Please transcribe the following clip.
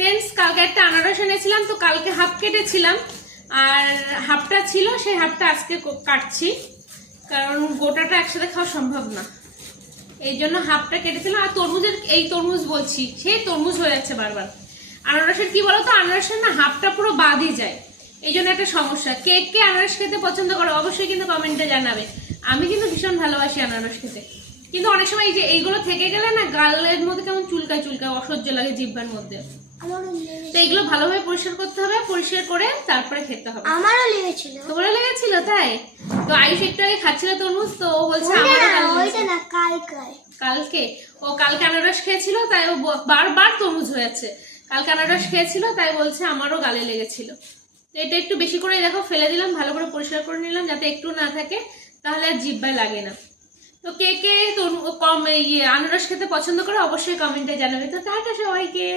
Friends, কালকে একটা আনারস এনেছিলাম, তো কালকে হাফ কেটেছিলাম আর হাফটা ছিল, সেই হাফটা আজকে কাটছি, কারণ গোটাটা একসাথে খাওয়া সম্ভব না, এই জন্য হাফটা কেটেছিলাম। আর তরমুজের, এই তরমুজ বলছি, সে তরমুজ হয়ে যাচ্ছে বারবার। আনারসের কি বলতো, আনারসের না হাফটা পুরো বাদই যায়, এই জন্য একটা সমস্যা। কে কে আনারস খেতে পছন্দ করো অবশ্যই কিন্তু কমেন্টে জানাবে। আমি কিন্তু ভীষণ ভালোবাসি আনারস খেতে, কিন্তু অনেক সময় এই যে এইগুলো থেকে গেলে না গালের মধ্যে কেমন চুলকায় চুলকায়, অসহ্য লাগে জিহ্বার মধ্যে। তো এইগুলো ভালোভাবে পরিষ্কার করতে হবে, পরিষ্কার করে তারপরে খেতে হবে। আমারও লেগেছিল। তোমারও লেগেছিল? তাই তো আয়ুষ একটু আগে খাচ্ছিল তরমুজ, তো ও বলছে কালকে ও কালকে আনারস খেয়েছিল, তাই ও বারবার তরমুজ হয়েছে। কালকে আনারস খেয়েছিল, তাই বলছে আমারও গালে লেগেছিল। তো এটা একটু বেশি করে দেখো ফেলে দিলাম, ভালো করে পরিষ্কার করে নিলাম যাতে একটু না থাকে, তাহলে আর জিহ্বায় লাগে না। তো কে কে আনারস খেতে পছন্দ করে অবশ্যই কমেন্টে জানাবে। তো টাটা সবাইকে।